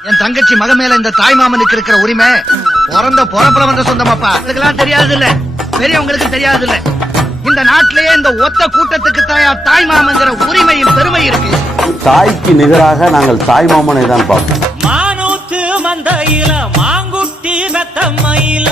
என் தங்கச்சி மக மேல இந்த தாய் மாமனுக்கு இருக்கிற உரிமை பிறந்த பொறப்புல வந்த சொந்தமாப்பா. இதுக்கெல்லாம் தெரியாது இல்ல, பெரியவங்களுக்கு தெரியாது இல்ல. இந்த நாட்டிலேயே இந்த ஒத்த கூட்டத்துக்கு தாய் மாமங்கிற உரிமையின் பெருமை இருக்கு. தாய்க்கு நிகராக நாங்கள் தாய் மாமனை தான் பார்ப்போம். மானூத்து மந்தையில மாங்குட்டி மெத்தம்மையில